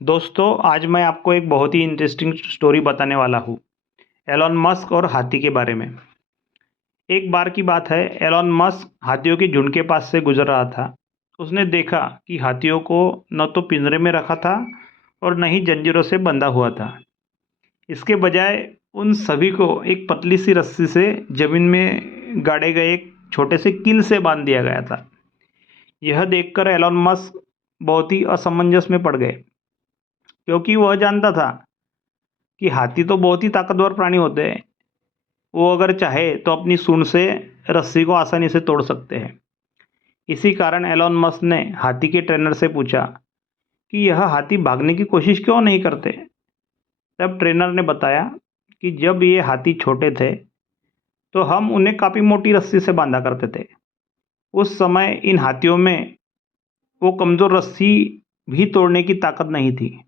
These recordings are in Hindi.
दोस्तों, आज मैं आपको एक बहुत ही इंटरेस्टिंग स्टोरी बताने वाला हूँ एलॉन मस्क और हाथी के बारे में। एक बार की बात है, एलॉन मस्क हाथियों के झुंड के पास से गुजर रहा था। उसने देखा कि हाथियों को न तो पिंजरे में रखा था और न ही जंजीरों से बंधा हुआ था। इसके बजाय उन सभी को एक पतली सी रस्सी से जमीन में गाड़े गए एक छोटे से कील से बांध दिया गया था। यह देखकर एलॉन मस्क बहुत ही असमंजस में पड़ गए, क्योंकि वह जानता था कि हाथी तो बहुत ही ताकतवर प्राणी होते हैं। वो अगर चाहे तो अपनी सूंड से रस्सी को आसानी से तोड़ सकते हैं। इसी कारण एलॉन मस्क ने हाथी के ट्रेनर से पूछा कि यह हाथी भागने की कोशिश क्यों नहीं करते। तब ट्रेनर ने बताया कि जब ये हाथी छोटे थे तो हम उन्हें काफ़ी मोटी रस्सी से बांधा करते थे। उस समय इन हाथियों में वो कमज़ोर रस्सी भी तोड़ने की ताकत नहीं थी।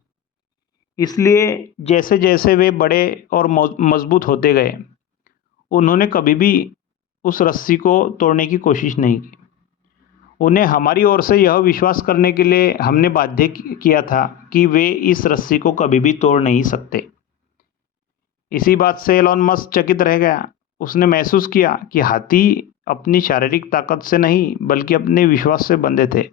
इसलिए जैसे जैसे वे बड़े और मजबूत होते गए, उन्होंने कभी भी उस रस्सी को तोड़ने की कोशिश नहीं की। उन्हें हमारी ओर से यह विश्वास करने के लिए हमने बाध्य किया था कि वे इस रस्सी को कभी भी तोड़ नहीं सकते। इसी बात से एलॉन मस्क चकित रह गया। उसने महसूस किया कि हाथी अपनी शारीरिक ताकत से नहीं बल्कि अपने विश्वास से बंधे थे।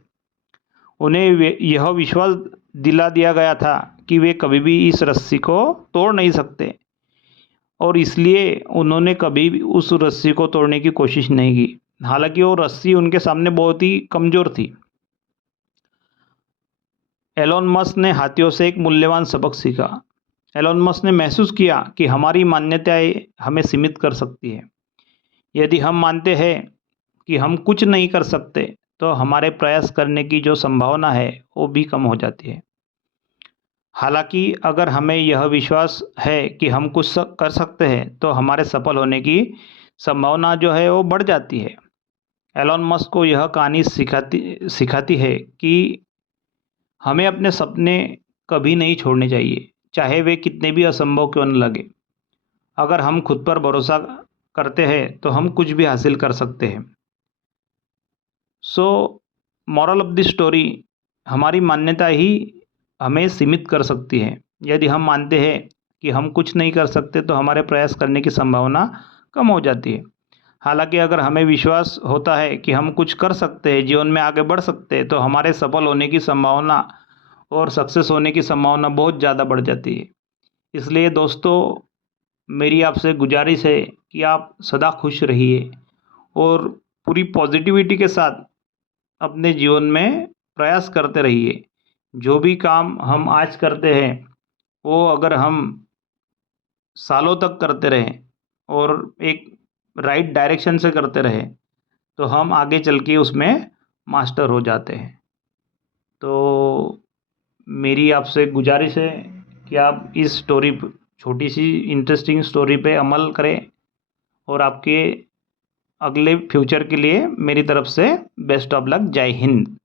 उन्हें यह विश्वास दिला दिया गया था कि वे कभी भी इस रस्सी को तोड़ नहीं सकते, और इसलिए उन्होंने कभी भी उस रस्सी को तोड़ने की कोशिश नहीं की। हालांकि वो रस्सी उनके सामने बहुत ही कमज़ोर थी। एलॉन मस्क ने हाथियों से एक मूल्यवान सबक सीखा। एलॉन मस्क ने महसूस किया कि हमारी मान्यताएं हमें सीमित कर सकती है। यदि हम मानते हैं कि हम कुछ नहीं कर सकते, तो हमारे प्रयास करने की जो संभावना है वो भी कम हो जाती है। हालांकि अगर हमें यह विश्वास है कि हम कुछ कर सकते हैं, तो हमारे सफल होने की संभावना जो है वो बढ़ जाती है। एलॉन मस्क को यह कहानी सिखाती है कि हमें अपने सपने कभी नहीं छोड़ने चाहिए, चाहे वे कितने भी असंभव क्यों न लगे। अगर हम खुद पर भरोसा करते हैं तो हम कुछ भी हासिल कर सकते हैं। So moral of the story, हमारी मान्यता ही हमें सीमित कर सकती है। यदि हम मानते हैं कि हम कुछ नहीं कर सकते, तो हमारे प्रयास करने की संभावना कम हो जाती है। हालांकि अगर हमें विश्वास होता है कि हम कुछ कर सकते हैं, जीवन में आगे बढ़ सकते हैं, तो हमारे सफल होने की संभावना और सक्सेस होने की संभावना बहुत ज़्यादा बढ़ जाती है। इसलिए दोस्तों, मेरी आपसे गुजारिश है कि आप सदा खुश रहिए और पूरी पॉजिटिविटी के साथ अपने जीवन में प्रयास करते रहिए। जो भी काम हम आज करते हैं, वो अगर हम सालों तक करते रहें और एक राइट डायरेक्शन से करते रहें, तो हम आगे चल के उसमें मास्टर हो जाते हैं। तो मेरी आपसे गुजारिश है कि आप इस छोटी सी इंटरेस्टिंग स्टोरी पे अमल करें, और आपके अगले फ्यूचर के लिए मेरी तरफ से बेस्ट ऑफ लक। जय हिंद।